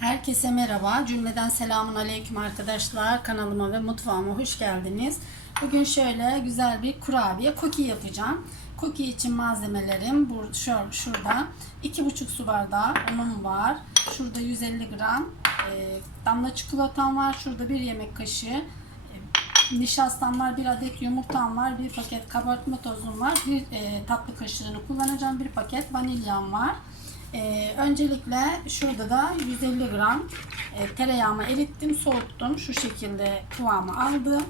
Herkese merhaba. Cümleden selamun aleyküm arkadaşlar. Kanalıma ve mutfağıma hoş geldiniz. Bugün şöyle güzel bir kurabiye cookie yapacağım. Cookie için malzemelerim bu şur, şurada 2,5 su bardağı unum var. Şurada 150 gram e, damla çikolatam var. Şurada bir yemek kaşığı e, nişastam var, bir adet yumurtam var, bir paket kabartma tozum var, bir e, tatlı kaşığını kullanacağım, bir paket vanilyam var. Ee, öncelikle şurada da 150 gram e, tereyağımı erittim, soğuttum. Şu şekilde kıvamı aldı.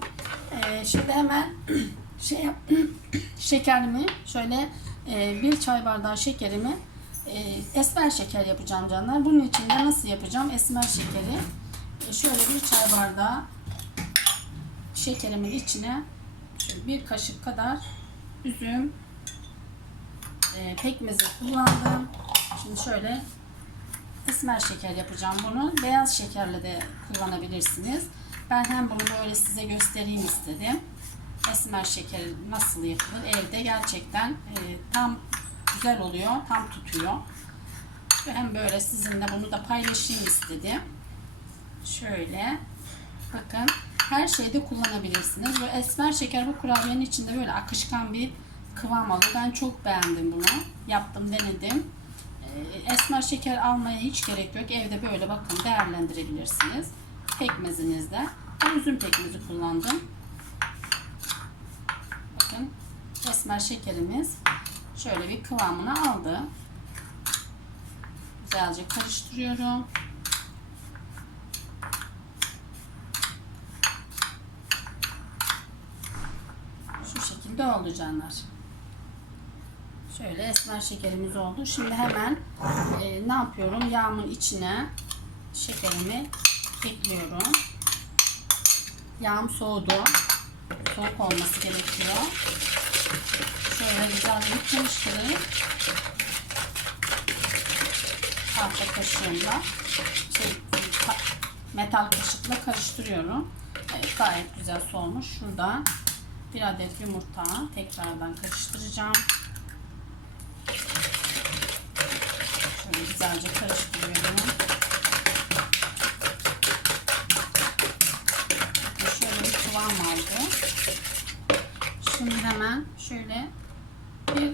Ee, şimdi hemen şey şekerimi şöyle e, bir çay bardağı şekerimi e, esmer şeker yapacağım canlar. Bunun için de nasıl yapacağım? Esmer şekeri e, şöyle bir çay bardağı şekerimin içine bir kaşık kadar üzüm e, pekmezi kullandım. Şimdi şöyle esmer şeker yapacağım bunu. Beyaz şekerle de kullanabilirsiniz. Ben hem bunu böyle size göstereyim istedim. Esmer şeker nasıl yapılır? Evde gerçekten e, tam güzel oluyor, tam tutuyor. Ve Hem böyle sizinle bunu da paylaşayım istedim. Şöyle bakın her şeyde kullanabilirsiniz. Bu esmer şeker bu kurabiyenin içinde böyle akışkan bir kıvam alıyor. Ben çok beğendim bunu. Yaptım, denedim. Ee, Esmer şeker almaya hiç gerek yok. Evde böyle bakın değerlendirebilirsiniz. Pekmezinizde. Ben üzüm pekmezi kullandım. Bakın esmer şekerimiz şöyle bir kıvamını aldı. Güzelce karıştırıyorum. Şu şekilde oldu canlar. Şöyle esmer şekerimiz oldu. Şimdi hemen e, ne yapıyorum? Yağımın içine şekerimi ekliyorum. Yağım soğudu. Soğuk olması gerekiyor. Şöyle güzel bir karıştırıp tahta kaşığımla şey, ta- metal kaşıkla karıştırıyorum. Evet, gayet güzel soğumuş. Şurada bir adet yumurta tekrardan karıştıracağım. Güzelce karıştırıyorum. Şöyle bir kıvam aldı. Şimdi hemen şöyle bir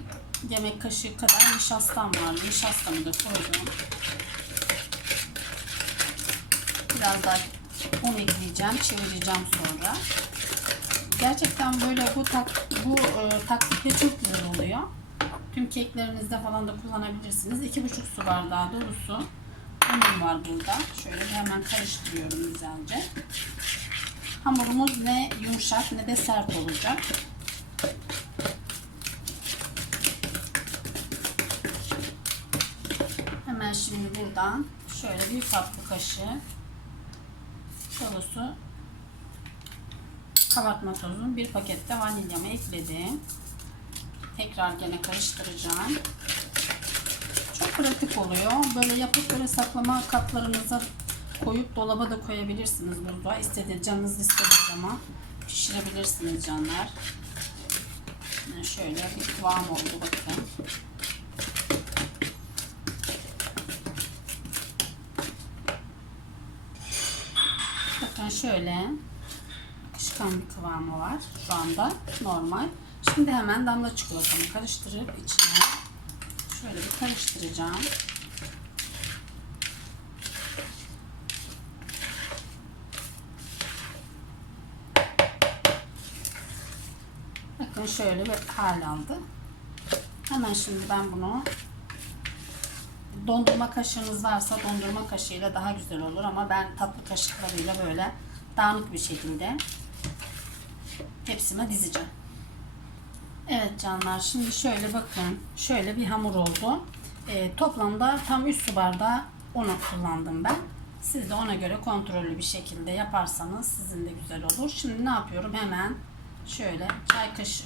yemek kaşığı kadar nişastam var. Nişastamı da koydum. Biraz daha un ekleyeceğim, çevireceğim sonra. Gerçekten böyle bu tak bu e, taktikle çok güzel oluyor. Tüm keklerinizde falan da kullanabilirsiniz. 2,5 su bardağı dolusu unum var burada. Şöyle hemen karıştırıyorum güzelce. Hamurumuz ne yumuşak ne de sert olacak. Hemen şimdi buradan şöyle bir tatlı kaşığı dolusu kabartma tozum bir pakette vanilyamı ekledim. Tekrar gene karıştıracağım. Çok pratik oluyor. Böyle yapıp böyle saklama kaplarınıza koyup dolaba da koyabilirsiniz buzluğa. İstediğiniz canınız istediği zaman pişirebilirsiniz canlar. Yani şöyle bir kıvam oldu bakın. Bakın şöyle akışkan bir kıvamı var şu anda normal. Şimdi hemen damla çikolatamı karıştırıp içine şöyle bir karıştıracağım. Bakın şöyle bir hal aldı. Hemen şimdi ben bunu dondurma kaşığınız varsa dondurma kaşığıyla daha güzel olur ama ben tatlı kaşıklarıyla böyle dağınık bir şekilde tepsime dizeceğim. Evet canlar şimdi şöyle bakın şöyle bir hamur oldu. Ee, toplamda tam 3 su bardağı unu kullandım ben. Siz de ona göre kontrollü bir şekilde yaparsanız sizin de güzel olur. Şimdi ne yapıyorum hemen şöyle çay kaşığı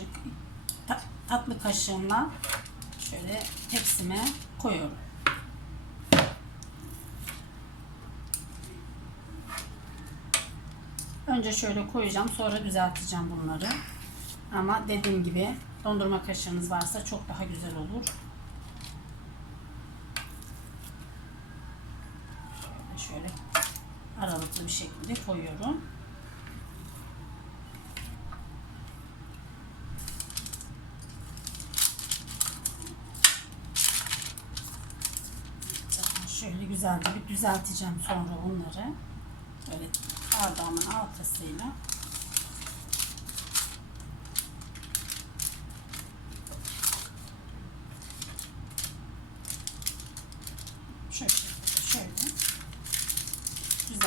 ta- tatlı kaşığımla şöyle tepsime koyuyorum. Önce şöyle koyacağım sonra düzelteceğim bunları. Ama dediğim gibi dondurma kaşığınız varsa çok daha güzel olur. şöyle aralıklı bir şekilde koyuyorum. Şöyle güzelce bir düzelteceğim sonra bunları. Böyle bardağımın arkasıyla. Şöyle, şöyle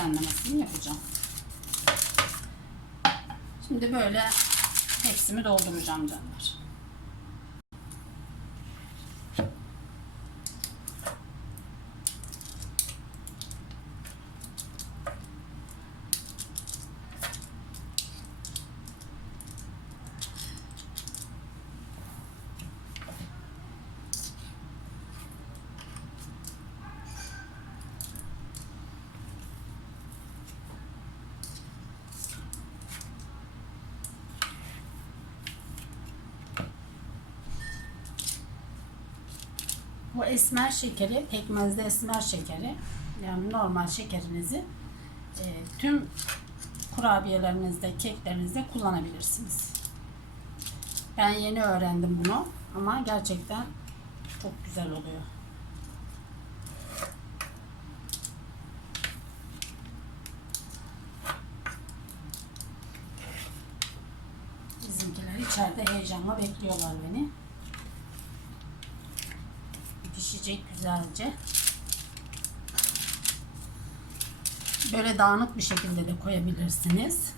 düzenlemesini yapacağım. Şimdi böyle hepsini dolduracağım canlar. Bu esmer şekeri, pekmezde esmer şekeri, yani normal şekerinizi e, tüm kurabiyelerinizde, keklerinizde kullanabilirsiniz. Ben yeni öğrendim bunu ama gerçekten çok güzel oluyor. Bizimkiler içeride heyecanla bekliyorlar beni pişecek güzelce. Böyle dağınık bir şekilde de koyabilirsiniz.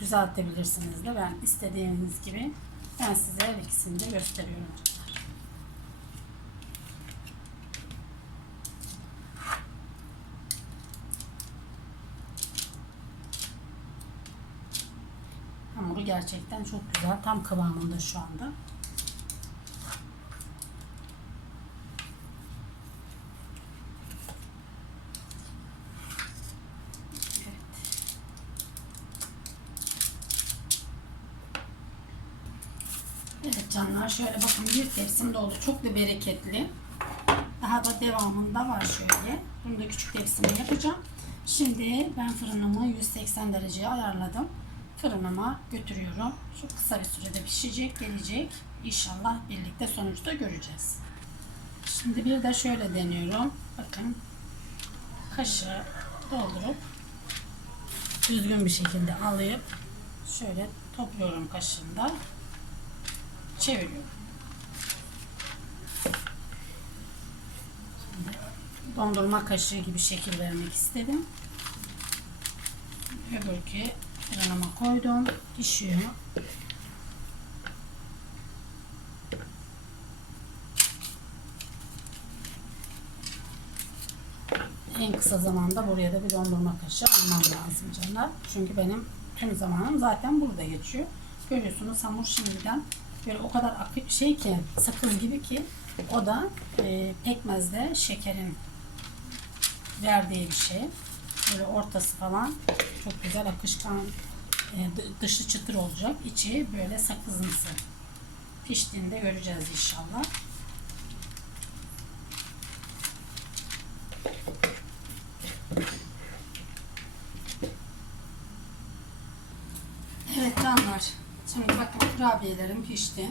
Düzeltebilirsiniz de ben istediğiniz gibi ben size her ikisini de gösteriyorum. Hamuru gerçekten çok güzel. Tam kıvamında şu anda. Canlar şöyle bakın bir tepsim doldu. Çok da bereketli. Daha da devamında var şöyle. Bunu da küçük tepsimi yapacağım. Şimdi ben fırınımı 180 dereceye ayarladım. Fırınıma götürüyorum. Çok kısa bir sürede pişecek, gelecek. İnşallah birlikte sonuçta göreceğiz. Şimdi bir de şöyle deniyorum. Bakın kaşığı doldurup düzgün bir şekilde alıp şöyle topluyorum kaşığında çeviriyorum. Dondurma kaşığı gibi şekil vermek istedim. Öbürkü fırınıma koydum. Pişiyor. En kısa zamanda buraya da bir dondurma kaşığı almam lazım canlar. Çünkü benim tüm zamanım zaten burada geçiyor. Görüyorsunuz hamur şimdiden böyle o kadar akı şey ki sakız gibi ki o da e, pekmezde şekerin verdiği bir şey. Böyle ortası falan çok güzel akışkan e, dışı çıtır olacak. içi böyle sakızımsı. Piştiğinde göreceğiz inşallah. Evet canlar. Şimdi bakın kurabiyelerim pişti.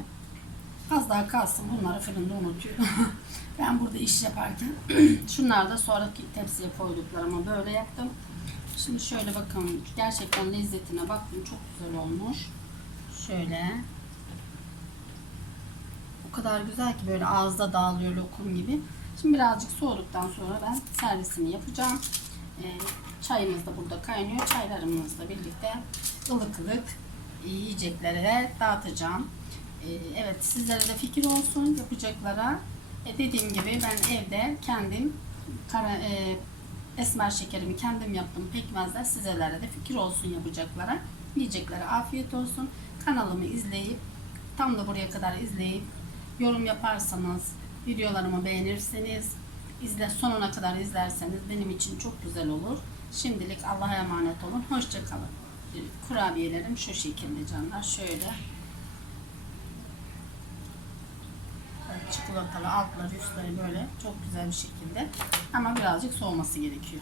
Az daha kalsın bunları fırında unutuyorum. ben burada iş yaparken şunları da sonraki tepsiye koyduklarımı böyle yaptım. Şimdi şöyle bakın gerçekten lezzetine baktım çok güzel olmuş. Şöyle. O kadar güzel ki böyle ağızda dağılıyor lokum gibi. Şimdi birazcık soğuduktan sonra ben servisini yapacağım. Ee, çayımız da burada kaynıyor. Çaylarımızla birlikte ılık ılık yiyeceklere dağıtacağım. Ee, evet sizlere de fikir olsun yapacaklara. E, dediğim gibi ben evde kendim kara, e, esmer şekerimi kendim yaptım pekmezler sizlere de fikir olsun yapacaklara. Yiyeceklere afiyet olsun. Kanalımı izleyip tam da buraya kadar izleyip yorum yaparsanız videolarımı beğenirseniz izle sonuna kadar izlerseniz benim için çok güzel olur. Şimdilik Allah'a emanet olun. Hoşçakalın kurabiyelerim şu şekilde canlar. Şöyle. çikolatalı altları üstleri böyle çok güzel bir şekilde ama birazcık soğuması gerekiyor.